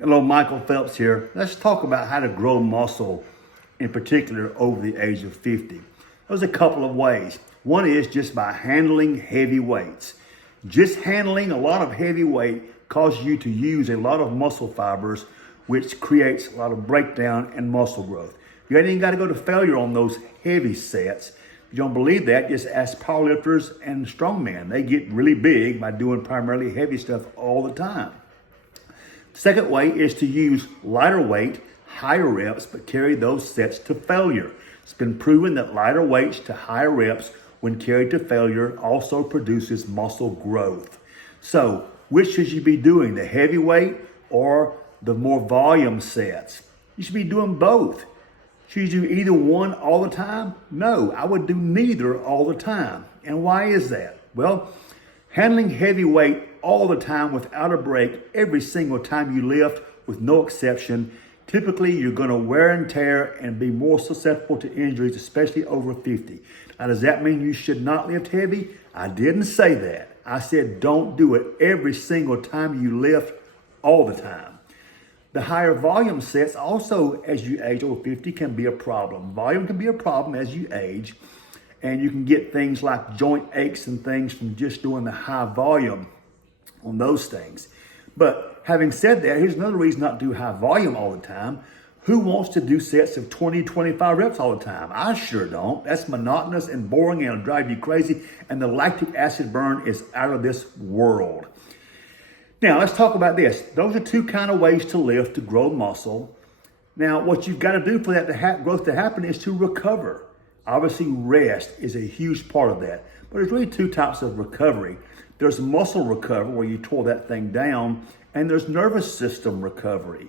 Hello, Michael Phelps here. Let's talk about how to grow muscle, in particular over the age of 50. There's a couple of ways. One is just by handling heavy weights. Just handling a lot of heavy weight causes you to use a lot of muscle fibers, which creates a lot of breakdown and muscle growth. You ain't even got to go to failure on those heavy sets. If you don't believe that, just ask powerlifters and strongmen. They get really big by doing primarily heavy stuff all the time. Second way is to use lighter weight, higher reps, but carry those sets to failure. It's been proven that lighter weights to higher reps, when carried to failure, also produces muscle growth. So, which should you be doing, the heavy weight or the more volume sets? You should be doing both. Should you do either one all the time? No, I would do neither all the time. And why is that? Well, handling heavy weight all the time without a break every single time you lift, with no exception, typically you're going to wear and tear and be more susceptible to injuries, especially over 50. Now, does that mean you should not lift heavy? I didn't say that. I said don't do it every single time you lift all the time. The higher volume sets also, as you age over 50, can be a problem. Volume can be a problem as you age, and you can get things like joint aches and things from just doing the high volume on those things. But having said that, here's another reason not to do high volume all the time. Who wants to do sets of 20, 25 reps all the time? I sure don't. That's monotonous and boring, and it'll drive you crazy, and the lactic acid burn is out of this world. Now, let's talk about this. Those are two kind of ways to lift to grow muscle. Now, what you've got to do for that growth to happen is to recover. Obviously, rest is a huge part of that. But there's really two types of recovery. There's muscle recovery, where you tore that thing down, and there's nervous system recovery.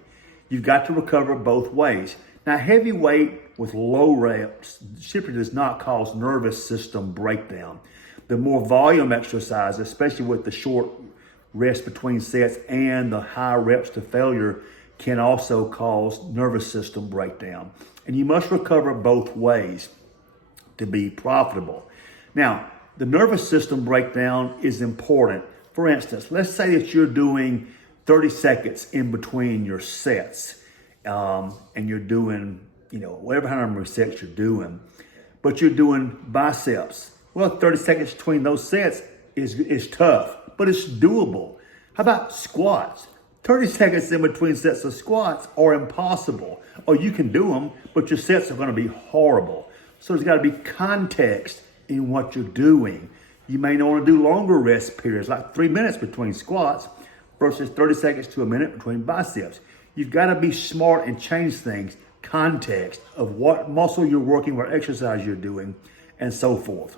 You've got to recover both ways. Now, heavy weight with low reps simply does not cause nervous system breakdown. The more volume exercise, especially with the short rest between sets and the high reps to failure, can also cause nervous system breakdown. And you must recover both ways to be profitable. Now, the nervous system breakdown is important. For instance, let's say that you're doing 30 seconds in between your sets, and you're doing, whatever number of sets you're doing, but you're doing biceps. Well, 30 seconds between those sets is tough, but it's doable. How about squats? 30 seconds in between sets of squats are impossible. Or you can do them, but your sets are going to be horrible. So there's got to be context in what you're doing. You may not want to do longer rest periods, like 3 minutes between squats versus 30 seconds to a minute between biceps. You've got to be smart and change things, context of what muscle you're working, what exercise you're doing, and so forth.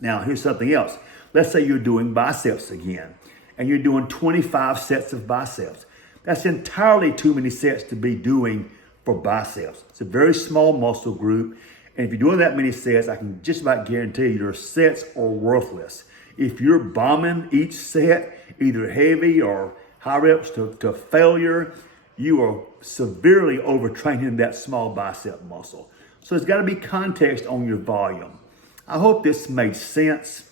Now, here's something else. Let's say you're doing biceps again, and you're doing 25 sets of biceps. That's entirely too many sets to be doing for biceps. It's a very small muscle group, and if you're doing that many sets, I can just about guarantee you your sets are worthless. If you're bombing each set, either heavy or high reps to failure, you are severely overtraining that small bicep muscle. So there's got to be context on your volume. I hope this made sense.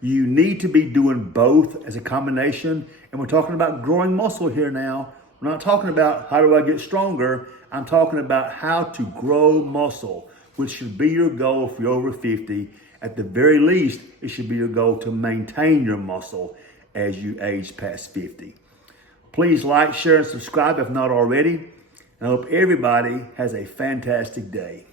You need to be doing both as a combination. And we're talking about growing muscle here now. We're not talking about how do I get stronger. I'm talking about how to grow muscle, which should be your goal if you're over 50. At the very least, it should be your goal to maintain your muscle as you age past 50. Please like, share, and subscribe if not already. And I hope everybody has a fantastic day.